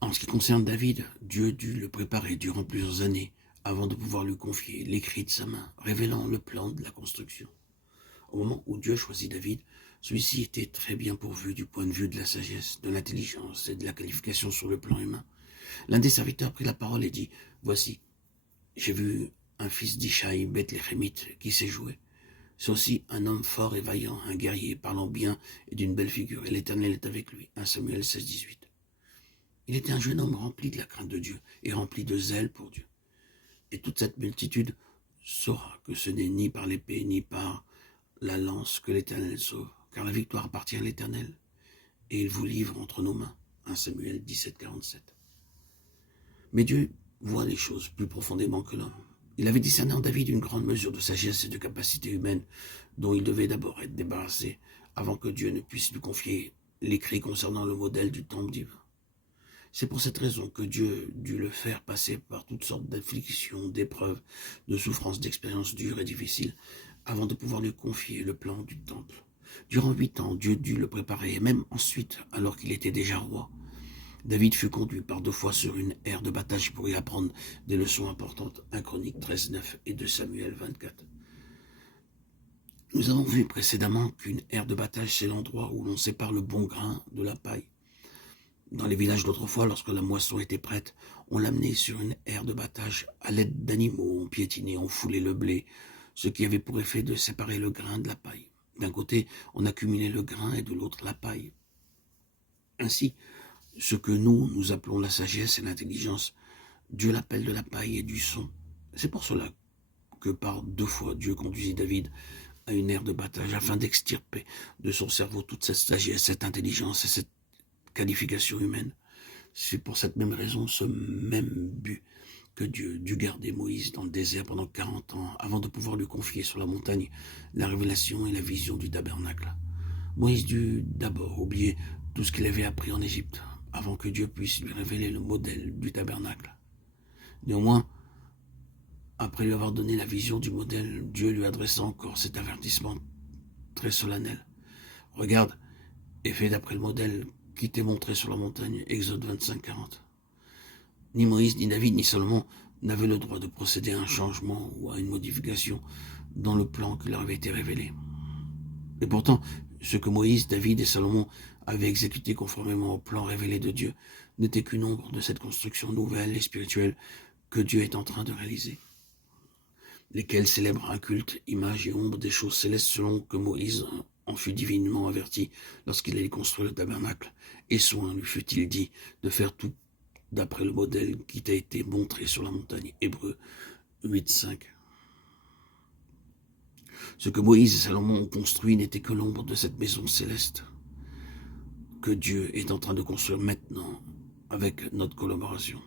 En ce qui concerne David, Dieu dut le préparer durant plusieurs années avant de pouvoir lui confier l'écrit de sa main, révélant le plan de la construction. Au moment où Dieu choisit David, celui-ci était très bien pourvu du point de vue de la sagesse, de l'intelligence et de la qualification sur le plan humain. L'un des serviteurs prit la parole et dit, « Voici, j'ai vu un fils d'Ishaï, Bethléemite, qui sait jouer. C'est aussi un homme fort et vaillant, un guerrier, parlant bien et d'une belle figure, et l'Éternel est avec lui. » 1 Samuel 16, 18. Il était un jeune homme rempli de la crainte de Dieu et rempli de zèle pour Dieu. Et toute cette multitude saura que ce n'est ni par l'épée ni par la lance que l'Éternel sauve, car la victoire appartient à l'Éternel, et il vous livre entre nos mains. 1 Samuel 17, 47. Mais Dieu voit les choses plus profondément que l'homme. Il avait discerné en David une grande mesure de sagesse et de capacité humaine dont il devait d'abord être débarrassé avant que Dieu ne puisse lui confier l'écrit concernant le modèle du temple divin. C'est pour cette raison que Dieu dut le faire passer par toutes sortes d'afflictions, d'épreuves, de souffrances, d'expériences dures et difficiles, avant de pouvoir lui confier le plan du temple. Durant 8 ans, Dieu dut le préparer, et même ensuite, alors qu'il était déjà roi. David fut conduit par 2 fois sur une aire de bataille pour y apprendre des leçons importantes. 1 Chroniques 13, 9 et 2 Samuel 24. Nous avons vu précédemment qu'une aire de bataille, c'est l'endroit où l'on sépare le bon grain de la paille. Dans les villages d'autrefois, lorsque la moisson était prête, on l'amenait sur une aire de battage à l'aide d'animaux. On piétinait, on foulait le blé, ce qui avait pour effet de séparer le grain de la paille. D'un côté, on accumulait le grain et de l'autre la paille. Ainsi, ce que nous appelons la sagesse et l'intelligence, Dieu l'appelle de la paille et du son. C'est pour cela que par 2 fois Dieu conduisit David à une aire de battage afin d'extirper de son cerveau toute cette sagesse, cette intelligence et cette qualification humaine. C'est pour cette même raison, ce même but, que Dieu dut garder Moïse dans le désert pendant 40 ans avant de pouvoir lui confier sur la montagne la révélation et la vision du tabernacle. Moïse dut d'abord oublier tout ce qu'il avait appris en Égypte avant que Dieu puisse lui révéler le modèle du tabernacle. Néanmoins, après lui avoir donné la vision du modèle, Dieu lui adressa encore cet avertissement très solennel. « Regarde et fais d'après le modèle qui t'est montré sur la montagne. » Exode 25, 40. Ni Moïse, ni David, ni Salomon n'avaient le droit de procéder à un changement ou à une modification dans le plan qui leur avait été révélé. Et pourtant, ce que Moïse, David et Salomon avaient exécuté conformément au plan révélé de Dieu n'était qu'une ombre de cette construction nouvelle et spirituelle que Dieu est en train de réaliser, lesquels célèbrent un culte, image et ombre des choses célestes selon que Moïse en fut divinement averti lorsqu'il allait construire le tabernacle, et soin lui fut-il dit de faire tout d'après le modèle qui t'a été montré sur la montagne. Hébreux 8, 5. Ce que Moïse et Salomon ont construit n'était que l'ombre de cette maison céleste que Dieu est en train de construire maintenant avec notre collaboration.